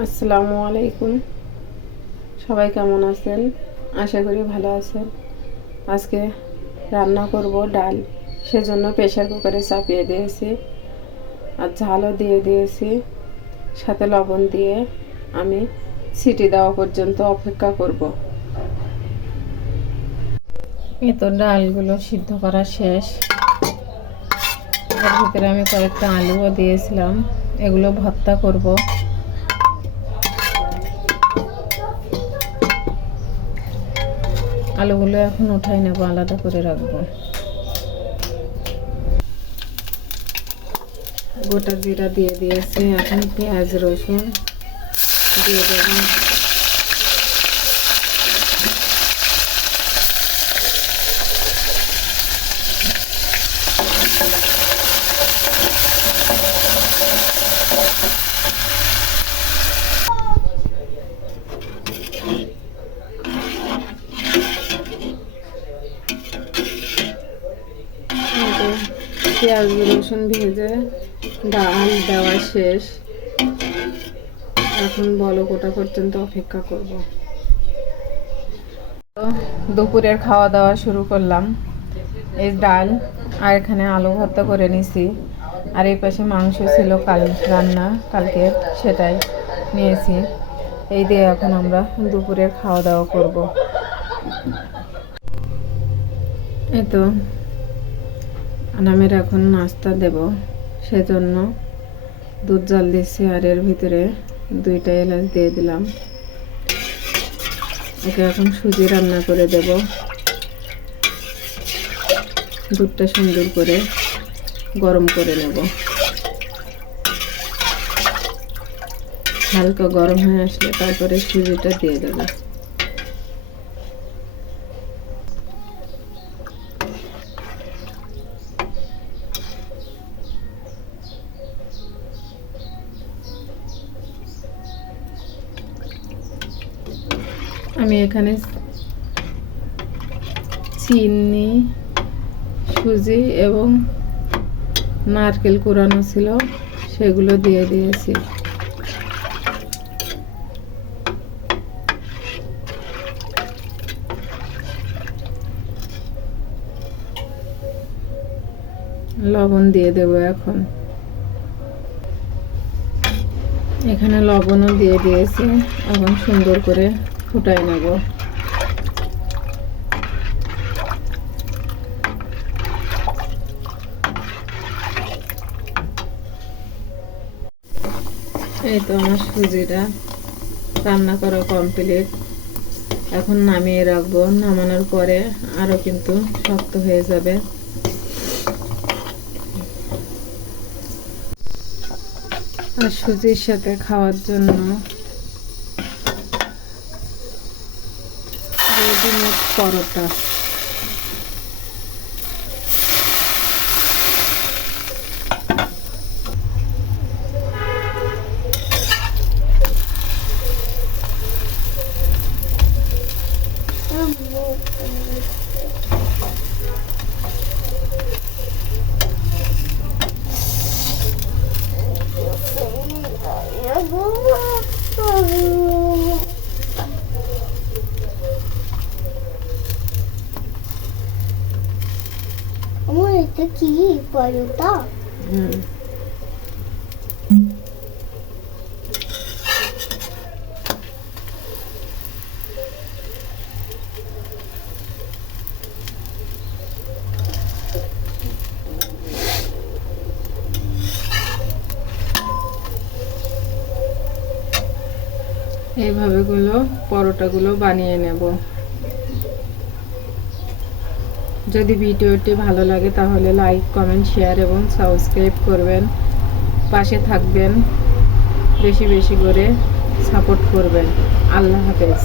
আসসালামু আলাইকুম। সবাই কেমন আছেন? আশা করি ভালো আছেন। আজকে রান্না করব ডাল, সেজন্য প্রেসার কুকারে চাপিয়ে দিয়েছি আর ঝালও দিয়ে দিয়েছি, সাথে লবণ দিয়ে আমি সিটি দেওয়া পর্যন্ত অপেক্ষা করব। এই তো ডালগুলো সিদ্ধ করা শেষ। এর ভিতরে আমি কয়েকটা আলুও দিয়েছিলাম, এগুলো ভর্তা করব। আলুগুলো এখন উঠাই নেব, আলাদা করে রাখবো। গোটা জিরা দিয়ে দিয়েছি, এখন পেঁয়াজ রসুন দিয়ে দেব। পেঁয়াজ রসুন ভেজে ডাল দেওয়া শেষ, এখন বলক ওঠা পর্যন্ত অপেক্ষা করব। দুপুরের খাওয়া দাওয়া শুরু করলাম। এই ডাল আর এখানে আলু ভর্তা করে নিছি, আর এই পাশে মাংস ছিল কালকে, সেটাই নিয়েছি। এই দিয়ে এখন আমরা দুপুরের খাওয়া দাওয়া করব। এই তো আনামের এখন নাস্তা দেব, সেজন্য দুধ জাল দিচ্ছি, আর এর ভিতরে 2টা এলাচ দিয়ে দিলাম। ওকে এখন সুজি রান্না করে দেব। দুধটা সুন্দর করে গরম করে নেব। হালকা গরম হয়ে আসলে তারপরে সুজিটা দিয়ে দেব। আমি এখানে চিনি, সুজি এবং নারকেল কোরানো ছিল, সেগুলো দিয়ে দিয়েছি। লবণ দিয়ে দেব এখন। এখানে লবণও দিয়ে দিয়েছি, এখন সুন্দর করে ফুটাই নেব। এই তো আমার সুজিটা রান্না করা কমপ্লিট। এখন নামিয়ে রাখবো। নামানোর পরে আরো কিন্তু শক্ত হয়ে যাবে। আর সুজির সাথে খাওয়ার জন্য রেডিমেড পরোটা। এটা কি পরোটা? এইভাবে পরোটাগুলো বানিয়ে নেব। যদি ভিডিওটি ভালো লাগে তাহলে লাইক, কমেন্ট, শেয়ার এবং সাবস্ক্রাইব করবেন। পাশে থাকবেন, বেশি বেশি করে সাপোর্ট করবেন। আল্লাহ হাফেজ।